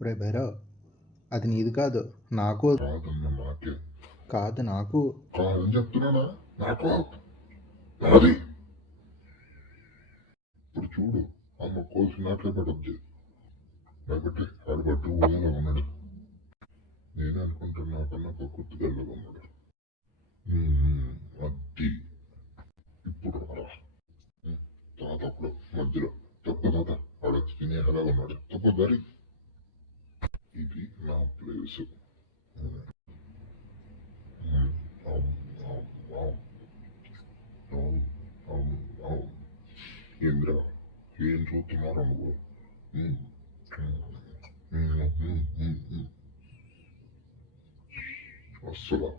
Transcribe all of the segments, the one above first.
ఒరే భైరవ్, అది నీది కాదు, నాకు. కాదన్న నాకే. కాదు నాకు. కాదని చెప్తున్నానా? నాకు నాది. ఇప్పుడు చూడు, అమ్మ కోసినట్లే పడుద్ది. కాబట్టి ఆడబట్టు ఊళ్ళో ఉన్నాడు. నేనే అనుకుంటున్నా కన్నా కుర్తుకెళ్ళగా ఉన్నాడు. అది ఇప్పుడు రా తాత అప్పుడు మధ్యలో తప్పు తాత ఆడొచ్చి తినేలాగా ఉన్నాడు. తప్పు దారి. ఇది నా ప్లేసు. ఇంద్ర ఏం చూస్తున్నారా నువ్వు? అస్సలు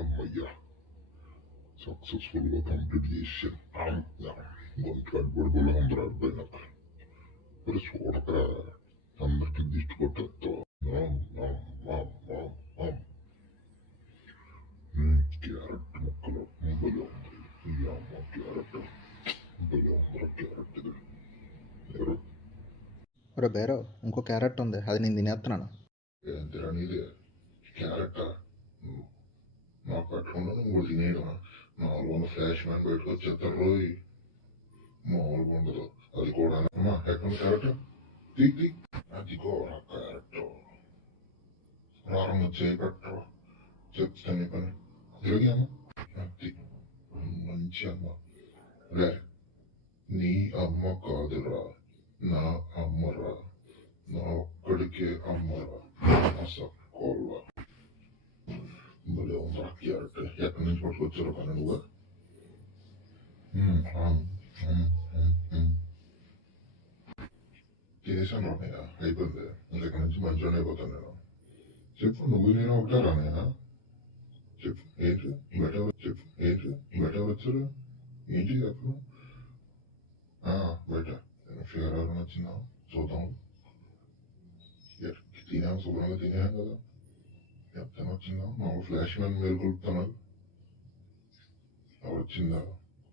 అమ్మయ్యా, సక్సెస్ఫుల్ గా కంప్లీట్ చేశాను. గొంతు అడ్బడిపోలే ఉంది అబ్బాయి నాకు. మరి చూడకరా, అందరికి దిష్టి కొట్టేస్తా. క్యారెట్ ముక్కలు భలే ఉంది. ఈ అమ్మ క్యారెట్ భలే ఉందిరా. క్యారెట్ ఇది ఒరే భైరవ్, ఇంకో క్యారెట్ ఉంది, అది నేను తినేస్తున్నాను. ఏంటిరా నీదే క్యారెట్? నాకు పెట్టకుండా నువ్వు తినేయడం. నాలుగు ఫ్లాష్ మ్యాన్ బయటకు వచ్చేస్తారు రోజు. మామూలుగా ఉండదు. అది కూడా అమ్మా ఎక్కడ క్యారెట్ తీ. అది కూడా క్యారెట్ రారం చేయి పెట్టరు. చెప్తాను నీ పని. తిరిగి అమ్మ అది మంచి అమ్మ. రే, నీ అమ్మ కాదురా, నా అమ్మరా. నా ఒక్కడికే అమ్మరా. అసలు భలే ఉందా క్యారెట్. ఎక్కడి నుంచి పట్టుకొచ్చారో కానీ నువ్వు. తినేసాను రానయ్య, అయిపోయింది. ఇంకెక్కడి నుంచి మంచిగానే అయిపోతాను నేను. చెప్పు, నువ్వు నేను ఒకటే రానయ్య. చెప్పు ఏంటి బయట వచ్చారు? ఏంటి చెప్పు. బయట ఫిగర్ ఎవరైనా వచ్చిందా చూద్దాం. తినేమో శుభ్రంగా తినేయాం కదా. ఎత్తన వచ్చిందా? మామూలు ఫ్లాష్ మ్యాన్ మేలు కొలుపుతాను. ఎవరొచ్చిందా?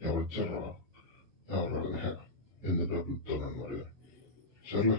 ఎవరొచ్చారా? ఎవరు ఎందుకు పిలుపుతాను మరి. సర్లే.